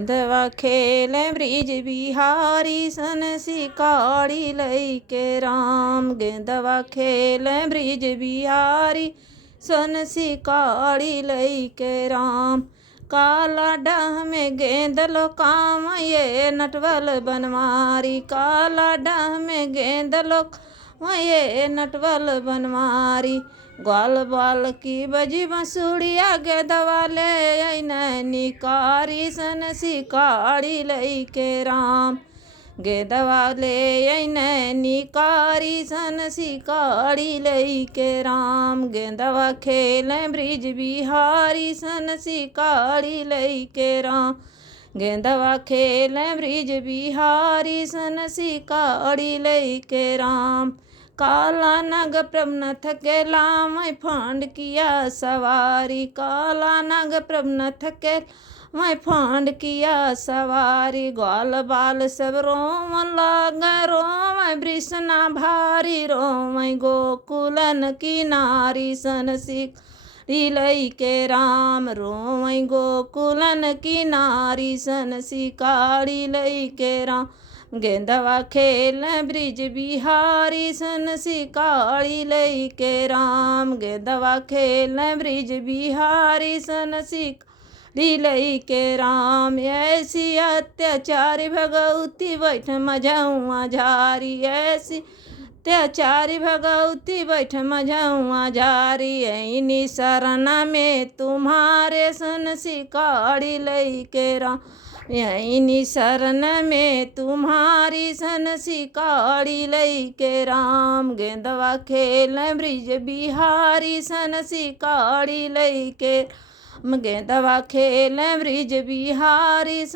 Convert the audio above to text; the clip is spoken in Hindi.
दवा खेले ब्रिज बिहारी सन सिकाड़ी लई के राम। गेंदवा खेले ब्रिज बिहारी सन सिकाड़ी लई के राम। काला डाह में गेंद लो काम ये नटवल बनवारी। काला डाह में गेंद लो ये नटवल बनवारी। ग्वाल बाल की बजी बंसुड़िया गेदवा ले निकारी सन सिकाड़ी लई के राम। गेदवा ले निकारी सन सिकाड़ी लई के राम। गेंदवा खेले ब्रिज बिहारी सन सिकाड़ी लई के राम। गेंदवा खेले ब्रिज बिहारी सन सिकाड़ी लई के राम। काला नग प्रभु थके लाम फांड किया सवारी। काला नग प्रभु थके मैं फांड किया सवारी। ग्वाल बाल सब रोम लाग रोम बृष्णा भारी। रोम गोकुलन की नारी सन सिकाड़ी लई के राम। रोम गोकुलन की नारी सन सिकाड़ी लई के राम। गेंदवा खेल ब्रिज बिहारी सन सिकाड़ी लई के राम। गेंदवा खेल ब्रिज बिहारी सन सिकाड़ी लई के राम। ऐसी अत्याचारी भगवती बैठ मझउआ झारी। ऐसी अत्याचारी भगवती बैठ मझउआ झारी। ऐनी शरणा में तुम्हारे सन सिकाड़ी लई के राम। यही शरण में तुम्हारी सन सिकाड़ी लई के राम। गेंदवा खेल ब्रिज बिहारी सन सिकाड़ी लई के राम। गेंदवा खेल ब्रिज बिहारी सन